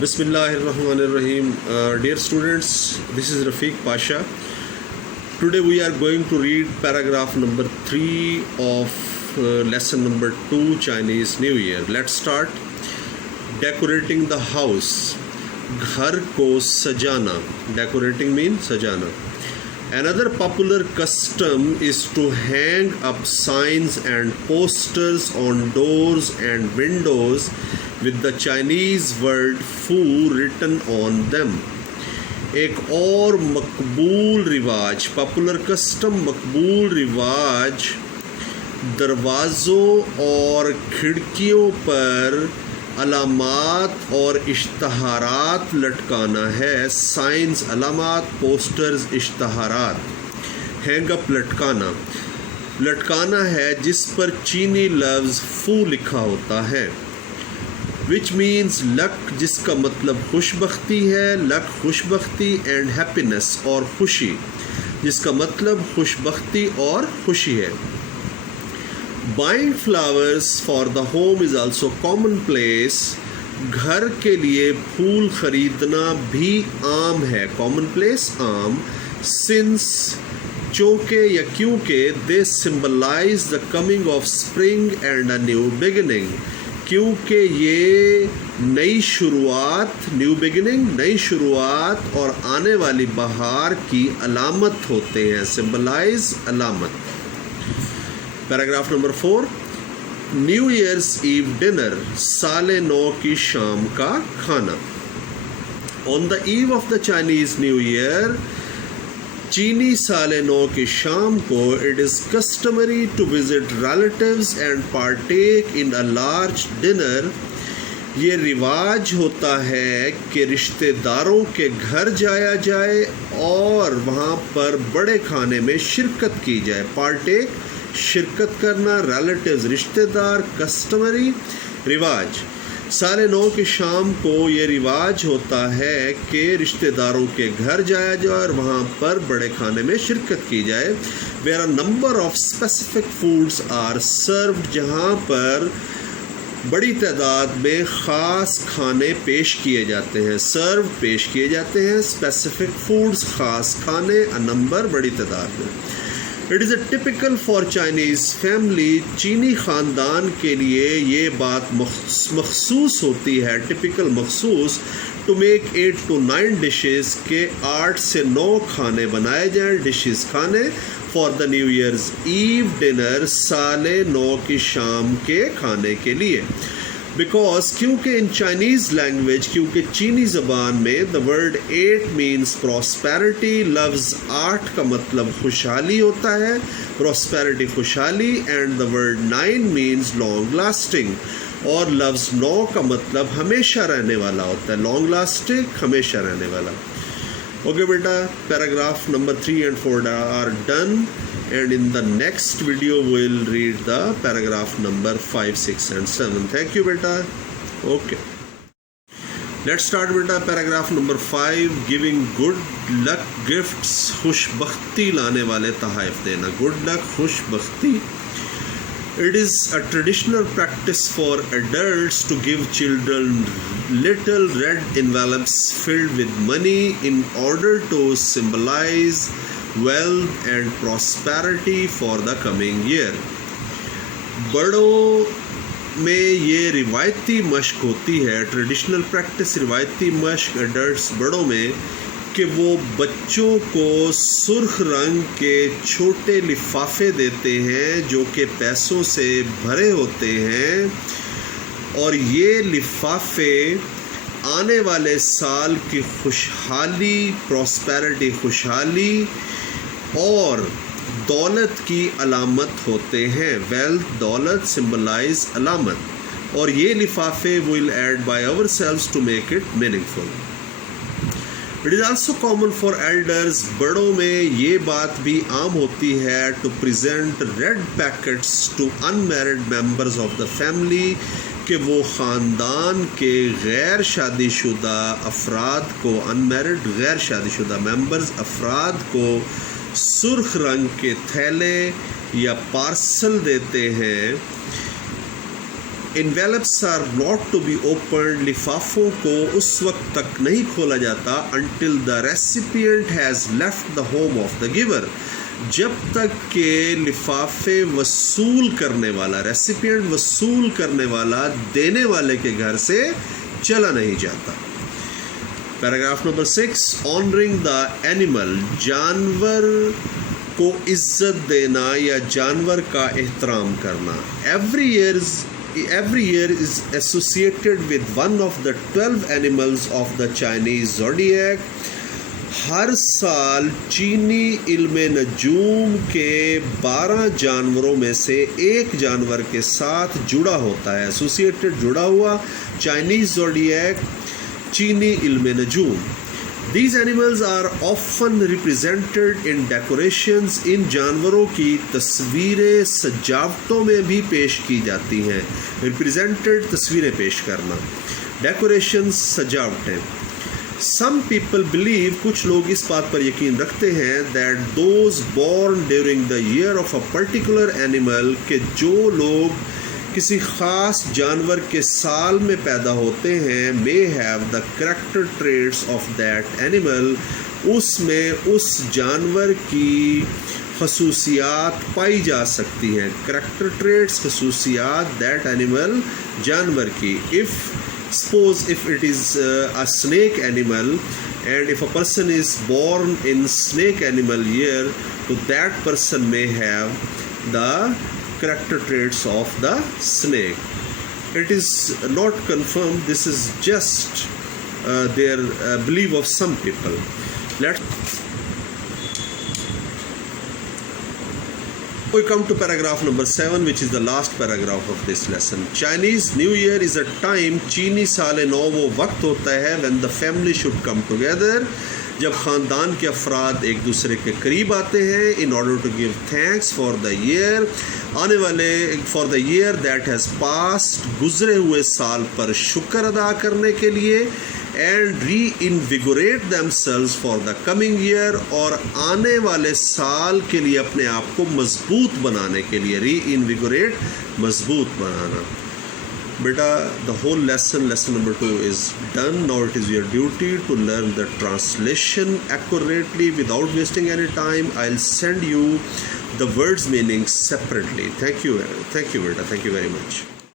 Bismillahirrahmanirrahim. Dear students, this is Rafiq Pasha. Today we are going to read paragraph number 3 of lesson number 2, Chinese New Year. Let's start. Decorating the house. Ghar ko sajana. Decorating means sajana. Another popular custom is to hang up signs and posters on doors and windows with the Chinese word fu written on them. एक और मकबूल रिवाज, popular custom, मकबूल रिवाज दरवाज़ों और खिड़कियों पर अलामात और इश्तहारात लटकाना है. साइंस, अलामात, पोस्टर्स, इश्तहारात. हैंग अप, लटकाना है जिस पर चीनी लफ्ज़ फू लिखा होता है. विच मीन्स लक, जिसका मतलब खुशबख्ती है. लक खुशबख्ती, एंड हैप्पीनेस और खुशी, जिसका मतलब खुशबख्ती और खुशी है. Buying flowers for the home is also common place. घर के लिए फूल खरीदना भी आम है. कॉमन प्लेस, आम. सिंस, चूँकि या क्योंकि they symbolise the coming of spring and a new beginning. क्योंकि ये नई शुरुआत, न्यू बिगिनिंग, नई शुरुआत और आने वाली बहार की अलामत होते हैं. सिंबलाइज, अलामत. Paragraph number 4. New Year's Eve dinner. साले नौ की शाम का खाना. On the eve of the Chinese New Year, चीनी साले नौ की शाम को, it is customary to visit relatives and partake in a large dinner. ये रिवाज होता है कि रिश्तेदारों के घर जाया जाए और वहाँ पर बड़े खाने में शिरकत की जाए. पार्टेक, शिरकत करना. रिलेटिव्स, रिश्तेदार. कस्टमरी, रिवाज. साले नौ की शाम को ये रिवाज होता है कि रिश्तेदारों के घर जाया जाए और वहाँ पर बड़े खाने में शिरकत की जाए. Where a number of specific foods are served, जहाँ पर बड़ी तादाद में ख़ास खाने पेश किए जाते हैं. सर्व, पेश किए जाते हैं. स्पेसिफिक फूड्स, ख़ास खाने. अ नंबर, बड़ी तादाद में. It is a typical for Chinese family. चीनी ख़ानदान के लिए ये बात मखसूस होती है. टिपिकल, मखसूस. टू मेक 8 to 9 डिशेज़ के 8 से 9 खाने बनाए जाएँ. डिशेज़, खाने. For the New Year's Eve dinner, साले 9 की शाम के खाने के लिए. बिकॉज, क्योंकि इन चाइनीज़ लैंग्वेज, क्योंकि चीनी ज़बान में द वर्ड 8 मीन्स प्रॉस्पेरिटी. लफ्ज़ 8 का मतलब खुशहाली होता है. प्रॉस्पेरिटी, खुशहाली. And the word 9 means long lasting. और लफ्ज़ 9 का मतलब हमेशा रहने वाला होता है. लॉन्ग लास्टिंग, हमेशा रहने वाला. ओके बेटा, paragraph number 3 and 4 are done, and in the next video we will read the paragraph number 5, 6 and 7. Thank you beta. Okay, let's start beta. Paragraph number 5. Giving good luck gifts. खुशबख्ती लाने वाले तोहफ़े देना. Good luck, खुशबख्ती. It is a traditional practice for adults to give children little red envelopes filled with money in order to symbolize wealth and prosperity for the coming year. बड़ों में ये रिवायती मश्क होती है. ट्रेडिशनल प्रैक्टिस, रिवायती मश्क, adults, बड़ों में, कि वो बच्चों को सुर्ख रंग के छोटे लिफाफे देते हैं जो कि पैसों से भरे होते हैं. और ये लिफाफे आने वाले साल की खुशहाली, प्रॉस्पेरिटी, खुशहाली और दौलत की अलामत होते हैं. वेल्थ, दौलत, सिंबलाइज, अलामत. और ये लिफाफे will add by ourselves to make it meaningful. It is also common for elders. बड़ों में ये बात भी आम होती है to present red packets to unmarried members of the family, कि वो ख़ानदान के गैर शादीशुदा अफराद को, अनमैरिड, गैर शादीशुदा मेंबर्स, अफराद को सुर्ख रंग के थैले या पार्सल देते हैं Envelopes are not to be opened. लिफाफों को उस वक्त तक नहीं खोला जाता until the recipient has left the home of the giver. जब तक के लिफाफे वसूल करने वाला, रेसिपिएंट वसूल करने वाला देने वाले के घर से चला नहीं जाता. Paragraph number 6, honouring the animal. जानवर को इज्जत देना या जानवर का एहतराम करना. Every year is associated with one of the 12 animals of the Chinese zodiac. हर साल चीनी इल्म नजूम के 12 जानवरों में से एक जानवर के साथ जुड़ा होता है. एसोसिएटेड, जुड़ा हुआ. चाइनीज ज़ोडिएक, चीनी इल्म नजूम. These animals are often represented in decorations. इन जानवरों की तस्वीरें सजावटों में भी पेश की जाती हैं. Represented, तस्वीरें पेश करना. Decorations, सजावटें. Some people believe, कुछ लोग इस बात पर यकीन रखते हैं, that those born during the year of a particular animal, कि जो लोग किसी ख़ास जानवर के साल में पैदा होते हैं, may have the character traits of that animal, उसमें उस जानवर की खसूसियात पाई जा सकती हैं. character traits, खसूसियात, that animal, जानवर की. Suppose if it is a snake animal, and if a person is born in snake animal year, so that person may have the character traits of the snake. It is not confirmed. This is just their belief of some people. We come to paragraph number 7, which is the last paragraph of this lesson. Chinese New Year is a time, चीनी साल नौ वो वक्त होता है when the family should come together, जब ख़ानदान के अफराद एक दूसरे के करीब आते हैं, in order to give thanks for the year, आने वाले for the year that has passed, गुज़रे हुए साल पर शुक्र अदा करने के लिए, and reinvigorate themselves for the coming year, और आने वाले साल के लिए अपने आप को मजबूत बनाने के लिए. reinvigorate, मजबूत बनाना. Beta, the whole lesson number 2 is done. Now it is your duty to learn the translation accurately without wasting any time. I'll send you the words meaning separately. Thank you beta. Thank you very much.